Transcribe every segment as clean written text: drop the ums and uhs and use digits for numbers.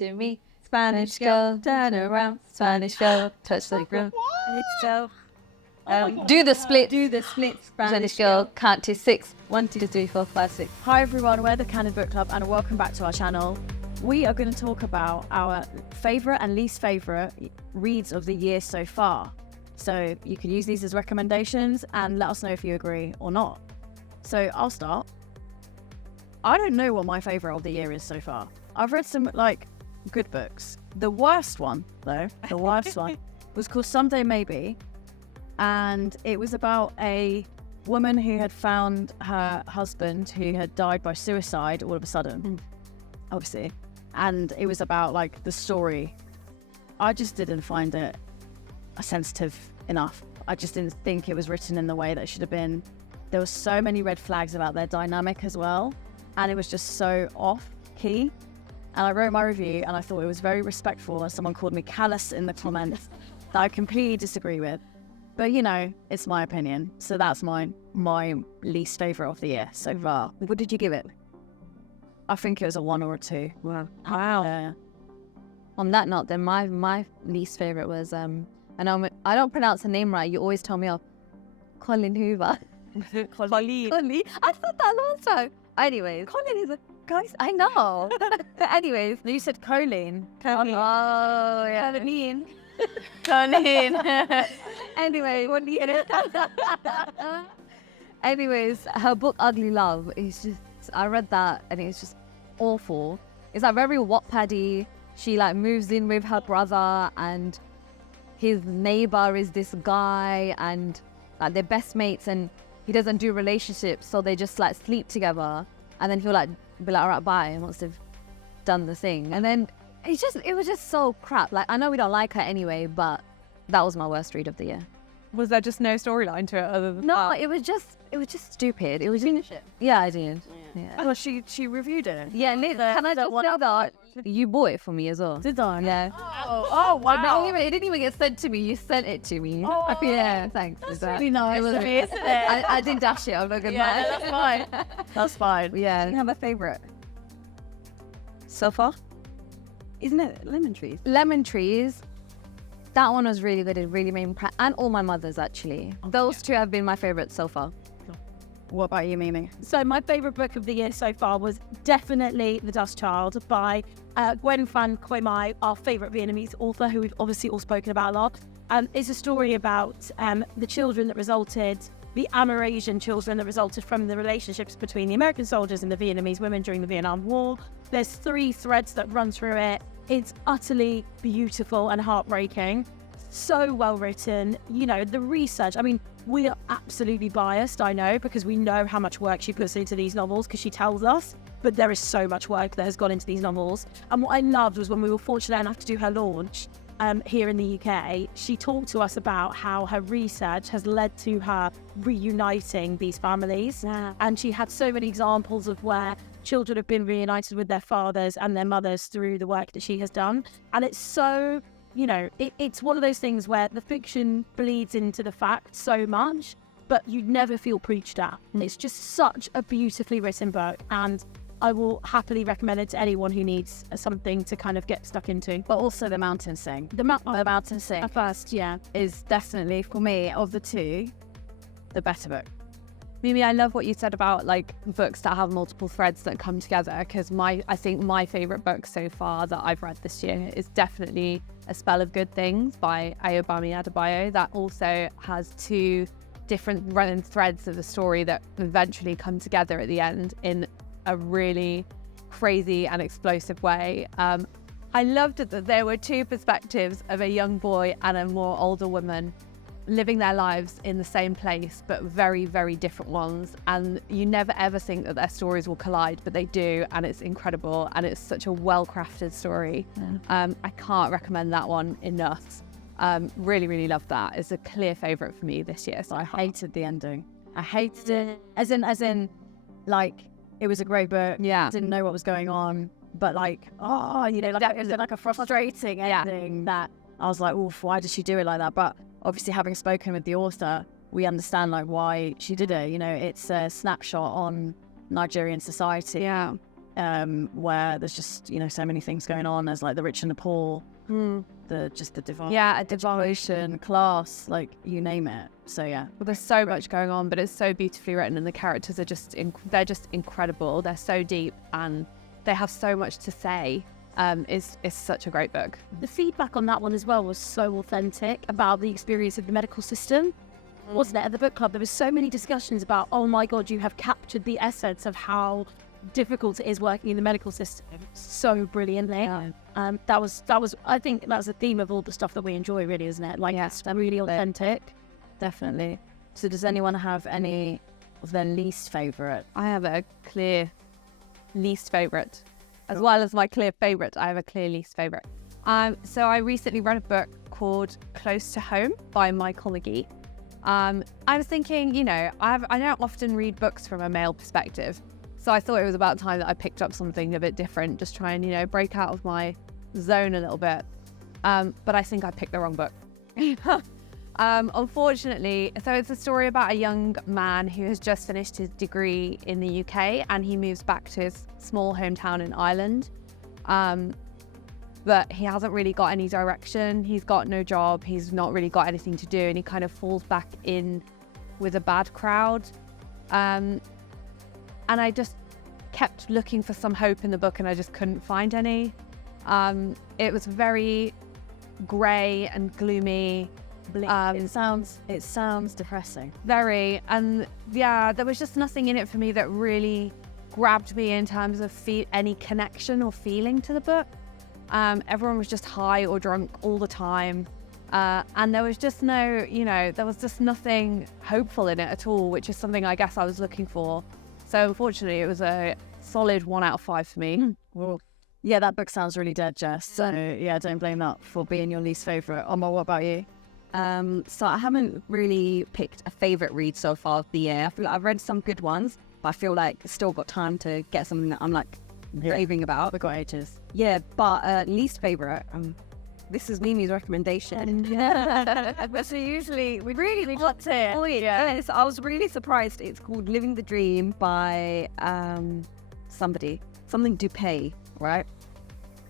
to me. Spanish girl, turn around. Spanish girl, touch the ground. Spanish girl. Do the split. Spanish girl, count to 6. 1, 2, 3, 4, 5, 6. Hi everyone, we're the Canon Book Club and welcome back to our channel. We are going to talk about our favourite and least favourite reads of the year so far. So you can use these as recommendations and let us know if you agree or not. So I'll start. I don't know what my favourite of the year is so far. I've read some good books. The worst one though, was called Someday Maybe, and it was about a woman who had found her husband who had died by suicide all of a sudden, obviously, and it was about the story. I just didn't find it sensitive enough. I just didn't think it was written in the way that it should have been. There were so many red flags about their dynamic as well, and it was just so off key. And I wrote my review and I thought it was very respectful, and someone called me callous in the comments that I completely disagree with. But it's my opinion. So that's my least favourite of the year so far. What did you give it? I think it was a 1 or a 2. Wow. On that note, then my least favourite was and I don't pronounce the name right. You always tell me off. Colleen Hoover. Colleen. I thought that last time. Anyways, Colleen is a guys. I know. Anyways, You said Colleen. oh yeah, Colleen. Colleen. Anyways, her book Ugly Love is just. I read that and it's just awful. It's very Wattpad-y. She moves in with her brother, and his neighbor is this guy, and they're best mates, and he doesn't do relationships, so they just sleep together, and then he'll be all right, bye, and wants to have done the thing, and then it was just so crap. I know we don't like her anyway, but that was my worst read of the year. Was there just no storyline to it other than that? It was just stupid. It was finish it. Yeah, I did. Yeah. Well, she reviewed it. Yeah, Nick, can I just say that you bought it for me as well? Did I? Yeah. Oh wow. It didn't even get sent to me. You sent it to me. Oh, yeah, thanks. That's really nice of me, isn't it? I didn't dash it. I'm not gonna lie. That's fine. That's fine. Yeah. Do you have a favourite so far? Isn't it Lemon Trees? Lemon Trees. That one was really good. It really made me proud. And All My Mothers, actually. Those two have been my favourites so far. What about you, Mimi? So my favourite book of the year so far was definitely The Dust Child by Gwen Phan Khoi Mai, our favourite Vietnamese author, who we've obviously all spoken about a lot. It's a story about the children that resulted, the Amerasian children that resulted from the relationships between the American soldiers and the Vietnamese women during the Vietnam War. There's 3 threads that run through it. It's utterly beautiful and heartbreaking. So well written. The research. I mean, we are absolutely biased, I know, because we know how much work she puts into these novels because she tells us. But there is so much work that has gone into these novels. And what I loved was when we were fortunate enough to do her launch here in the UK, she talked to us about how her research has led to her reuniting these families. Yeah. And she had so many examples of where children have been reunited with their fathers and their mothers through the work that she has done. And it's so, it's one of those things where the fiction bleeds into the fact so much, but you never feel preached at. It's just such a beautifully written book, and I will happily recommend it to anyone who needs something to kind of get stuck into. But also The Mountain Sing. The Mountain Sing first, yeah. is definitely, for me, of the two, the better book. Mimi, I love what you said about books that have multiple threads that come together, because I think my favourite book so far that I've read this year is definitely A Spell of Good Things by Ayobami Adebayo. That also has 2 different running threads of the story that eventually come together at the end in a really crazy and explosive way. I loved it that there were 2 perspectives of a young boy and a more older woman living their lives in the same place, but very, very different ones. And you never ever think that their stories will collide, but they do. And it's incredible. And it's such a well-crafted story. Yeah. I can't recommend that one enough. Really, really loved that. It's a clear favourite for me this year. So I hated the ending. I hated it. As in, it was a great book. Yeah. Didn't know what was going on. But it was a frustrating ending that I was like, oof, why did she do it like that? But obviously, having spoken with the author, we understand why she did it. It's a snapshot on Nigerian society. Yeah. where there's just, so many things going on. There's like the rich and the poor, the divide. Yeah, a divide. Education, class, like you name it. So yeah. Well, there's so much going on, but it's so beautifully written, and the characters are just they're just incredible. They're so deep, and they have so much to say. It's such a great book. The feedback on that one as well was so authentic about the experience of the medical system, wasn't it? At the book club, there was so many discussions about, oh my God, you have captured the essence of how difficult it is working in the medical system so brilliantly. That was I think that's the theme of all the stuff that we enjoy, really, isn't it? Like, it's really authentic. Definitely. So does anyone have any of their least favourite? I have a clear least favourite. As well as my clear favourite, I have a clear least favourite. So I recently read a book called Close to Home by Michael McGee. I was thinking, I don't often read books from a male perspective. So I thought it was about time that I picked up something a bit different, just try and, break out of my zone a little bit. But I think I picked the wrong book. Unfortunately, so it's a story about a young man who has just finished his degree in the UK, and he moves back to his small hometown in Ireland. But he hasn't really got any direction. He's got no job. He's not really got anything to do, and he kind of falls back in with a bad crowd. And I just kept looking for some hope in the book, and I just couldn't find any. It was very grey and gloomy. It sounds depressing. Very, and yeah, there was just nothing in it for me that really grabbed me in terms of any connection or feeling to the book. Everyone was just high or drunk all the time, and there was just there was just nothing hopeful in it at all, which is something I guess I was looking for. So unfortunately, it was a solid 1 out of 5 for me. Well, yeah, that book sounds really dead, Jess. So yeah, don't blame that for being your least favourite. Omar, what about you? So I haven't really picked a favourite read so far of the year. I feel like I've read some good ones, but I feel like I've still got time to get something that I'm like raving about. We've got ages. Yeah, but least favourite, this is Mimi's recommendation. So usually we really got it. Yes, I was really surprised. It's called Living the Dream by something Dupay, right?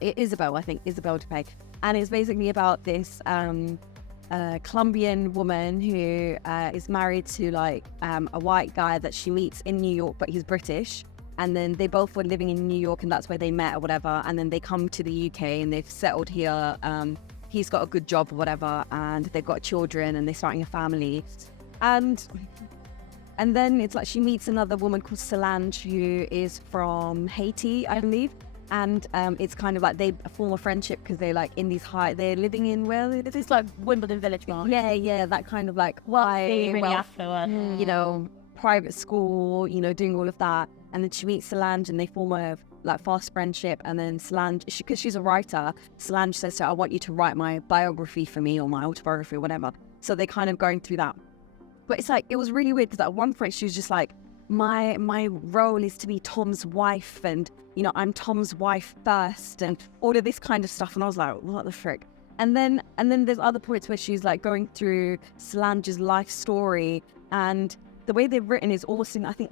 Isabel Dupay. And it's basically about this Colombian woman who is married to a white guy that she meets in New York, but he's British. And then they both were living in New York, and that's where they met or whatever. And then they come to the UK and they've settled here. He's got a good job or whatever, and they've got children and they're starting a family. And then it's like she meets another woman called Solange, who is from Haiti, I believe. And it's kind of like they form a friendship because they're like in these they're living in, It's like Wimbledon Village, right? Yeah, that kind of like Really affluent. Private school, doing all of that. And then she meets Solange and they form a fast friendship. And then Solange, because she's a writer, Solange says to her, I want you to write my biography for me, or my autobiography or whatever. So they're kind of going through that. But it's like, it was really weird because at one point she was just like, my role is to be Tom's wife, and I'm Tom's wife first, and all of this kind of stuff. And I was like, what the frick? And then there's other points where she's like going through Solange's life story, and the way they've written is almost in, I think,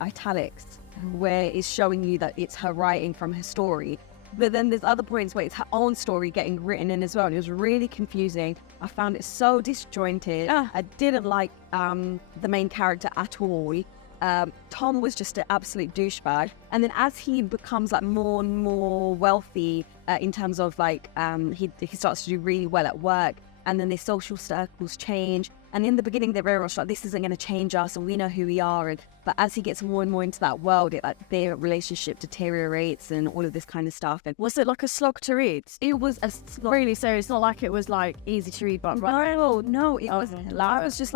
italics, where it's showing you that it's her writing from her story. But then there's other points where it's her own story getting written in as well. And it was really confusing. I found it so disjointed. I didn't like the main character at all. Tom was just an absolute douchebag. And then as he becomes more and more wealthy in terms of he starts to do really well at work, and then their social circles change. And in the beginning, they're very much like, this isn't going to change us, and we know who we are. But as he gets more and more into that world, their relationship deteriorates and all of this kind of stuff. And was it like a slog to read? It was a slog. Really? So it's not like it was easy to read, but no, it wasn't. I was just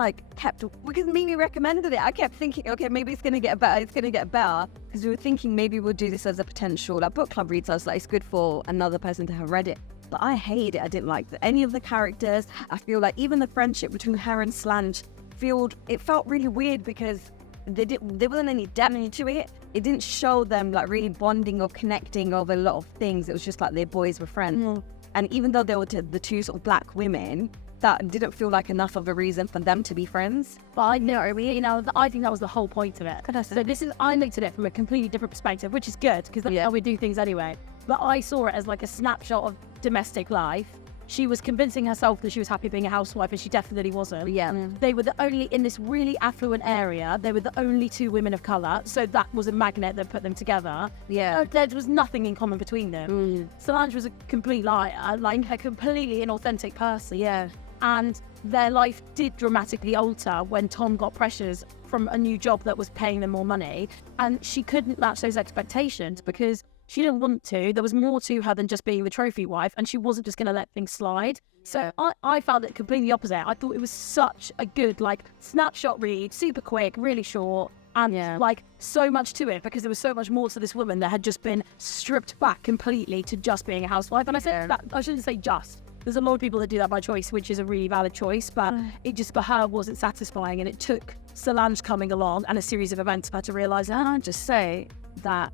because Mimi recommended it. I kept thinking, okay, maybe it's going to get better. Because we were thinking maybe we'll do this as a potential book club read. So I was like, it's good for another person to have read it. But I hate it. I didn't like any of the characters. I feel like even the friendship between her and Solange felt really weird because there wasn't any depth to it. It didn't show them really bonding or connecting over a lot of things. It was just like their boys were friends. And even though they were the two sort of black women, that didn't feel like enough of a reason for them to be friends. But I know, I think that was the whole point of it. So I looked at it from a completely different perspective, which is good because that's how we do things anyway. But I saw it as like a snapshot of domestic life. She was convincing herself that she was happy being a housewife, and she definitely wasn't. Yeah. They were the only, in this really affluent area, they were the only two women of colour, so that was a magnet that put them together. Yeah. There was nothing in common between them. Solange was a complete liar, like a completely inauthentic person. Yeah. And their life did dramatically alter when Tom got pressures from a new job that was paying them more money, and she couldn't match those expectations because she didn't want to. There was more to her than just being the trophy wife, and she wasn't just going to let things slide. So I found it completely opposite. I thought it was such a good, like, snapshot read, super quick, really short, and like so much to it because there was so much more to this woman that had just been stripped back completely to just being a housewife. And I said that, I shouldn't say just. There's a lot of people that do that by choice, which is a really valid choice, but it just for her wasn't satisfying, and it took Solange coming along and a series of events for her to realise that. Can I just say that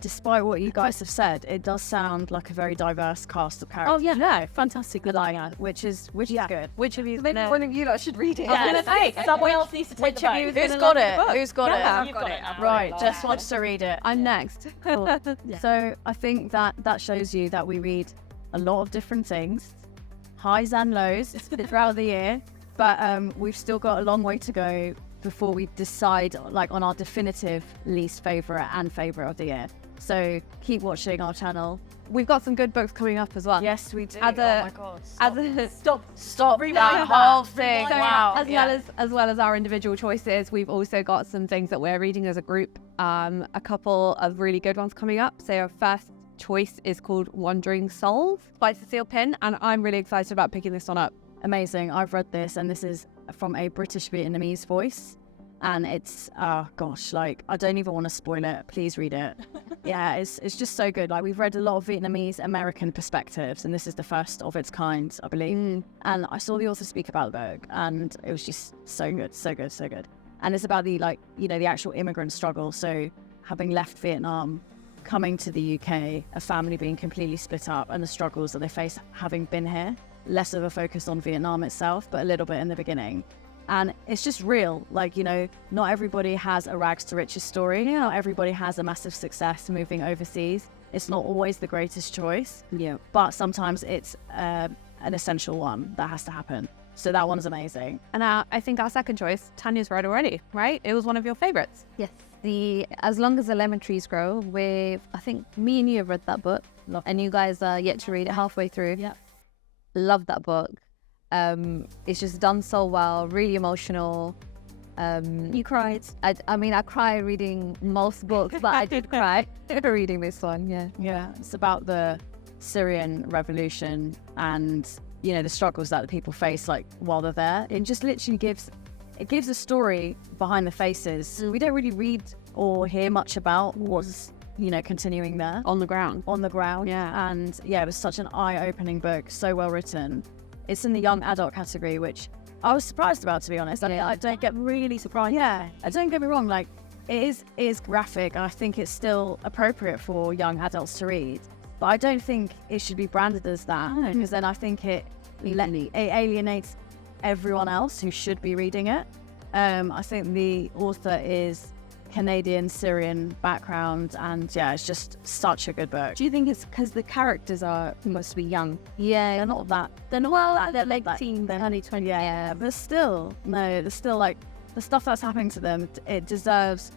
despite what you guys have said, it does sound like a very diverse cast of characters. Oh yeah, no, fantastic. Which is good. Which of you? Maybe one of you lot should read it. Someone else needs to take the vote. Who's got it? Who's got Yeah, it? you've got it. Right, Jess wants to read it. I'm next. So I think that shows you that we read a lot of different things, highs and lows throughout the year, but we've still got a long way to go before we decide like on our definitive least favourite and favourite of the year. So keep watching our channel. We've got some good books coming up as well. Yes, we do. As a- oh my god. Stop Rewind that that. whole thing. Rewind that. Wow. As well as our individual choices, we've also got some things that we're reading as a group. A couple of really good ones coming up. So our first choice is called Wandering Souls by Cecile Pin, and I'm really excited about picking this one up. Amazing. I've read this, and this is from a British Vietnamese voice, and it's like I don't even want to spoil it. Please read it. Yeah, it's just so good. Like, we've read a lot of Vietnamese American perspectives, and this is the first of its kind, I believe. And I saw the author speak about the book, and it was just so good, so good, so good. And it's about the the actual immigrant struggle. So having left Vietnam, coming to the UK, a family being completely split up, and the struggles that they face having been here. Less of a focus on Vietnam itself, but a little bit in the beginning. And it's just real. Like, not everybody has a rags to riches story. Not everybody has a massive success moving overseas. It's not always the greatest choice. Yeah. But sometimes it's an essential one that has to happen. So that one's amazing. And I think our second choice, Tanya's read already, right? It was one of your favorites. Yes. The As Long as the Lemon Trees Grow, I think me and you have read that book. And you guys are yet to read it halfway through. Yeah. Love that book. It's just done so well, really emotional. You cried. I cry reading most books, but I did cry reading this one. Yeah, it's about the Syrian revolution and the struggles that the people face while they're there. It just literally gives a story behind the faces. We don't really read or hear much about what's continuing there On the ground. Yeah. And yeah, it was such an eye-opening book, so well written. It's in the young adult category, which I was surprised about, to be honest. I don't get really surprised. Yeah, don't get me wrong, it is graphic, and I think it's still appropriate for young adults to read. But I don't think it should be branded as that, because then I think it alienates everyone else who should be reading it. I think the author is Canadian Syrian background, and yeah, it's just such a good book. Do you think it's because the characters are must be young? Yeah, they're not that. They're not they're late teens, they're early 20s. Yeah, but still, no, there's still the stuff that's happening to them. It deserves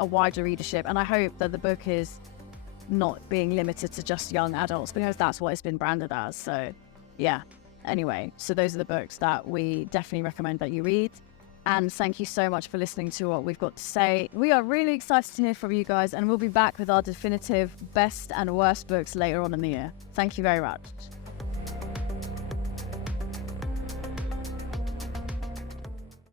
a wider readership, and I hope that the book is not being limited to just young adults, because that's what it's been branded as. So, yeah. Anyway, so those are the books that we definitely recommend that you read. And thank you so much for listening to what we've got to say. We are really excited to hear from you guys, and we'll be back with our definitive best and worst books later on in the year. Thank you very much.